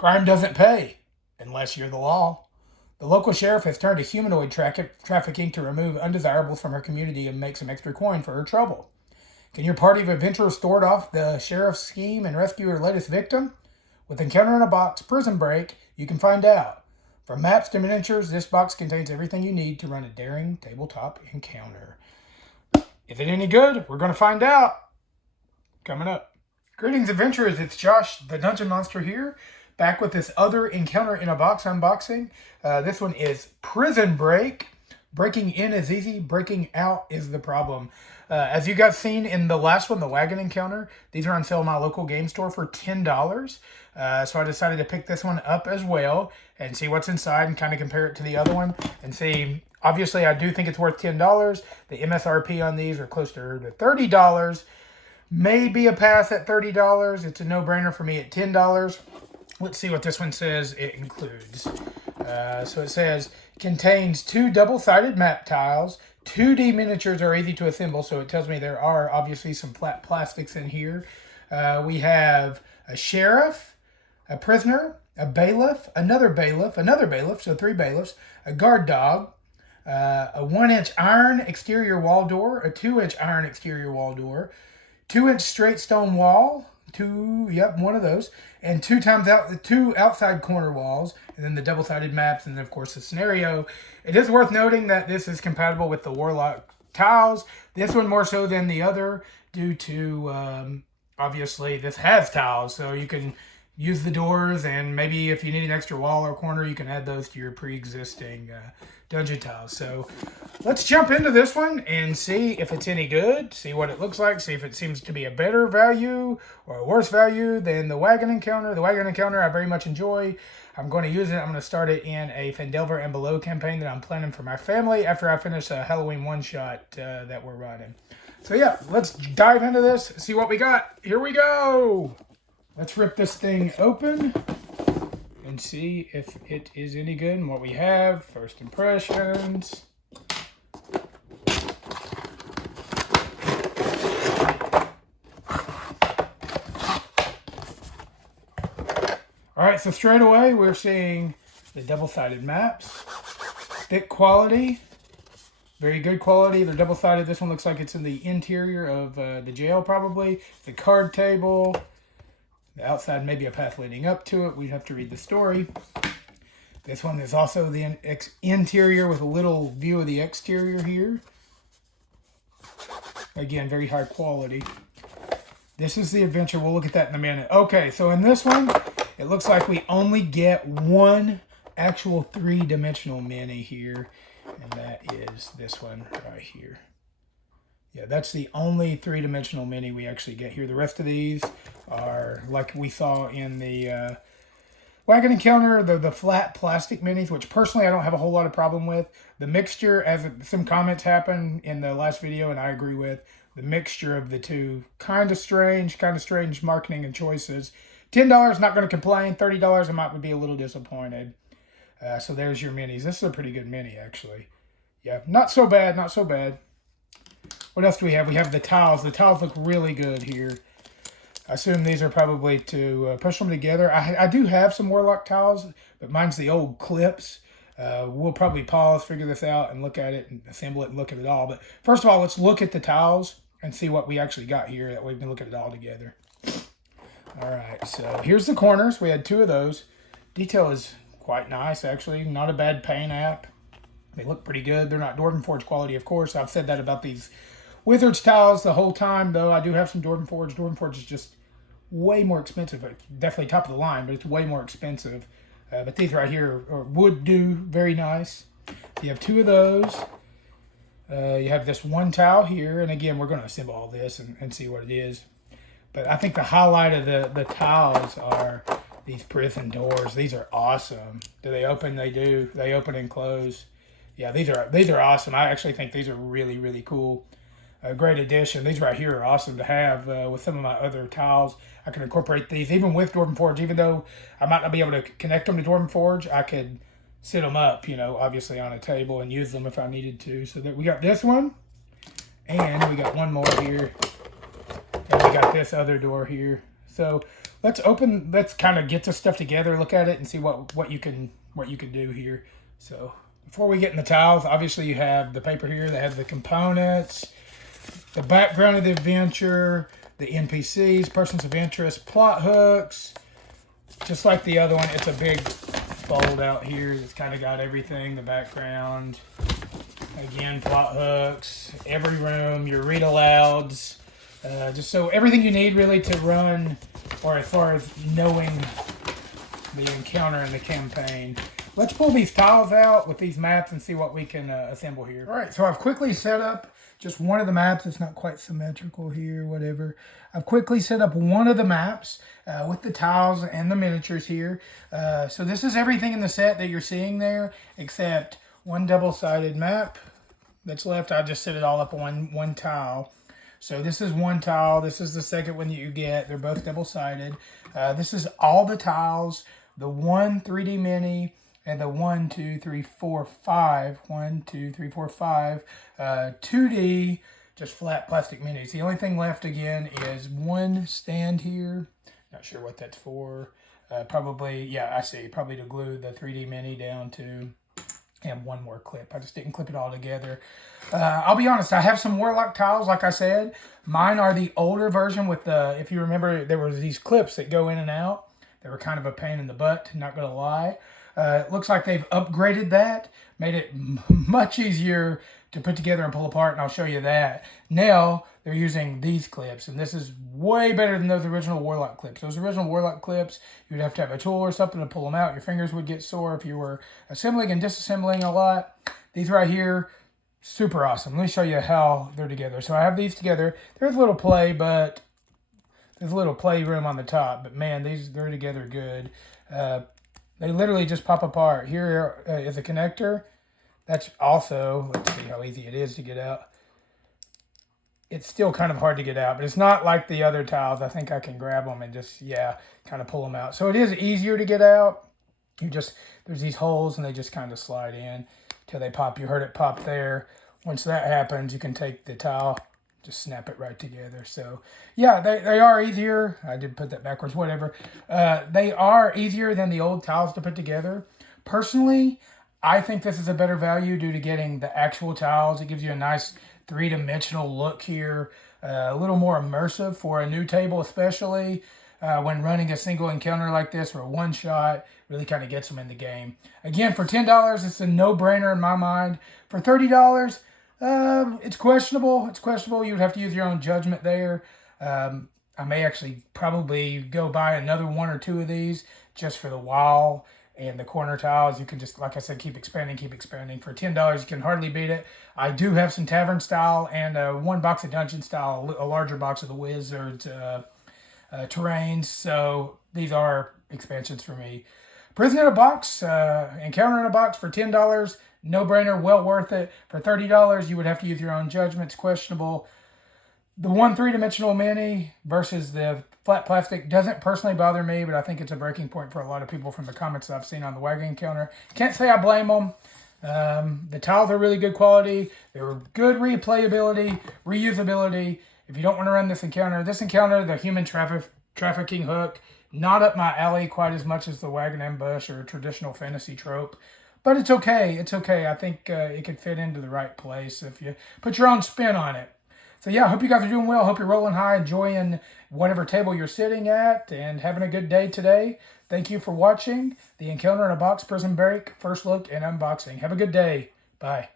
Crime doesn't pay, unless you're the law. The local sheriff has turned to humanoid trafficking to remove undesirables from her community and make some extra coin for her trouble. Can your party of adventurers thwart off the sheriff's scheme and rescue her latest victim? With Encounter in a Box Prison Break, you can find out. From maps to miniatures, this box contains everything you need to run a daring tabletop encounter. Is it any good? We're going to find out. Coming up. Greetings, adventurers. It's Josh, the Dungeon Monster here, back with this other Encounter in a Box unboxing. This one is Prison Break. Breaking in is easy, breaking out is the problem. As you guys seen in the last one, the Wagon Encounter, these are on sale in my local game store for $10. So I decided to pick this one up as well and see what's inside and kind of compare it to the other one and see. Obviously, I do think it's worth $10. The MSRP on these are closer to $30. Maybe a pass at $30. It's a no-brainer for me at $10. Let's see what this one says it includes. So it says, contains 2 double-sided map tiles. 2D miniatures are easy to assemble, so it tells me there are obviously some flat plastics in here. We have a sheriff, a prisoner, a bailiff, another bailiff, so 3 bailiffs, a guard dog, a 1-inch iron exterior wall door, a 2-inch iron exterior wall door, 2-inch straight stone wall, one of those, and 2 outside corner walls, and then the double-sided maps, and then of course the scenario. It is worth noting that this is compatible with the Warlock tiles. This one more so than the other, due to obviously this has tiles, so you can use the doors, and maybe if you need an extra wall or corner, you can add those to your pre-existing dungeon tiles. So let's jump into this one and see if it's any good, see what it looks like, see if it seems to be a better value or a worse value than the Wagon Encounter. The Wagon Encounter I very much enjoy. I'm going to use it. I'm going to start it in a Fandelver and Below campaign that I'm planning for my family after I finish a Halloween one-shot that we're running. So yeah, let's dive into this, see what we got. Here we go! Let's rip this thing open and see if it is any good and what we have. First impressions. All right, so straight away we're seeing the double-sided maps. Thick quality, very good quality. They're double-sided. This one looks like it's in the interior of the jail probably. The card table. The outside may be a path leading up to it. We'd have to read the story. This one is also the interior with a little view of the exterior here. Again, very high quality. This is the adventure. We'll look at that in a minute. Okay, so in this one, it looks like we only get one actual 3-dimensional mini here. And that is this one right here. Yeah, that's the only 3-dimensional mini we actually get here. The rest of these are like we saw in the Wagon Encounter, the flat plastic minis, which personally I don't have a whole lot of problem with. The mixture, as some comments happened in the last video, and I agree with, the mixture of the two, kind of strange marketing and choices. $10, not going to complain. $30, I might be a little disappointed. So there's your minis. This is a pretty good mini, actually. Yeah, not so bad, not so bad. What else do we have? We have the tiles. The tiles look really good here. I assume these are probably to push them together. I do have some Warlock tiles, but mine's the old clips. We'll probably pause, figure this out, and look at it, and assemble it, and look at it all. But first of all, let's look at the tiles and see what we actually got here. That way we can look at it all together. All right, so here's the corners. We had 2 of those. Detail is quite nice, actually. Not a bad paint app. They look pretty good. They're not Dwarven Forge quality, of course. I've said that about these Wizards tiles the whole time, though. I do have some Dwarven Forge. Dwarven Forge is just way more expensive. Definitely top of the line, but it's way more expensive. But these right here would do very nice. You have 2 of those. You have this one tile here. And again, we're going to assemble all this and see what it is. But I think the highlight of the tiles are these prison doors. These are awesome. Do they open? They do. They open and close. Yeah, these are awesome. I actually think these are really, really cool. A great addition. These right here are awesome to have with some of my other tiles. I can incorporate these even with Dwarven Forge. Even though I might not be able to connect them to Dwarven Forge, I could sit them up, obviously on a table and use them if I needed to. So that we got this one, and we got one more here, and we got this other door here. So let's kind of get this stuff together, look at it, and see what you can do here. So before we get in the tiles, obviously you have the paper here that has the components, the background of the adventure, the NPCs, persons of interest, plot hooks. Just like the other one, it's a big fold out here that's kind of got everything, the background, again, plot hooks, every room, your read alouds, just so everything you need really to run, or as far as knowing the encounter and the campaign. Let's pull these tiles out with these maps and see what we can assemble here. All right, so I've quickly set up just one of the maps. It's not quite symmetrical here, whatever. I've quickly set up one of the maps with the tiles and the miniatures here. So this is everything in the set that you're seeing there, except one double-sided map that's left. I just set it all up on one tile. So this is one tile. This is the second one that you get. They're both double-sided. This is all the tiles, the one 3D mini, and the 1, 2, 3, 4, 5, 1, 2, 3, 4, 5, 2D, just flat plastic minis. The only thing left again is one stand here. Not sure what that's for. Probably, yeah, I see. Probably to glue the 3D mini down to, and one more clip. I just didn't clip it all together. I'll be honest, I have some Warlock tiles, like I said. Mine are the older version with the, if you remember, there was these clips that go in and out. They were kind of a pain in the butt, not going to lie. It looks like they've upgraded that, made it much easier to put together and pull apart, and I'll show you that. Now, they're using these clips, and this is way better than those original Warlock clips. Those original Warlock clips, you'd have to have a tool or something to pull them out. Your fingers would get sore if you were assembling and disassembling a lot. These right here, super awesome. Let me show you how they're together. So I have these together. There's a little play, but there's a little playroom on the top, but man, they're together good. They literally just pop apart. Here is a connector. That's also, let's see how easy it is to get out. It's still kind of hard to get out, but it's not like the other tiles. I think I can grab them and just, yeah, kind of pull them out. So it is easier to get out. There's these holes and they just kind of slide in till they pop. You heard it pop there. Once that happens, you can take the tile, just snap it right together. So yeah, they are easier. I did put that backwards, whatever. They are easier than the old tiles to put together. Personally, I think this is a better value due to getting the actual tiles. It gives you a nice three-dimensional look here, a little more immersive for a new table, especially when running a single encounter like this or a one-shot. Really kind of gets them in the game. Again, for $10, it's a no-brainer in my mind. For $30, it's questionable. It's questionable. You would have to use your own judgment there. I may actually probably go buy another one or two of these just for the wall and the corner tiles. You can just, like I said, keep expanding, keep expanding. For $10, you can hardly beat it. I do have some tavern style and one box of dungeon style, a larger box of the Wizards terrains. So these are expansions for me. Prison in a box, encounter in a box for $10. No-brainer, well worth it. For $30, you would have to use your own judgment. It's questionable. The one three-dimensional mini versus the flat plastic doesn't personally bother me, but I think it's a breaking point for a lot of people from the comments that I've seen on the Wagon Encounter. Can't say I blame them. The tiles are really good quality. They're good replayability, reusability. If you don't want to run this encounter, the human trafficking hook, not up my alley quite as much as the Wagon Ambush or a traditional fantasy trope. But it's okay. It's okay. I think it could fit into the right place if you put your own spin on it. So yeah, I hope you guys are doing well. Hope you're rolling high, enjoying whatever table you're sitting at, and having a good day today. Thank you for watching the Encounter in a Box Prison Break first look and unboxing. Have a good day. Bye.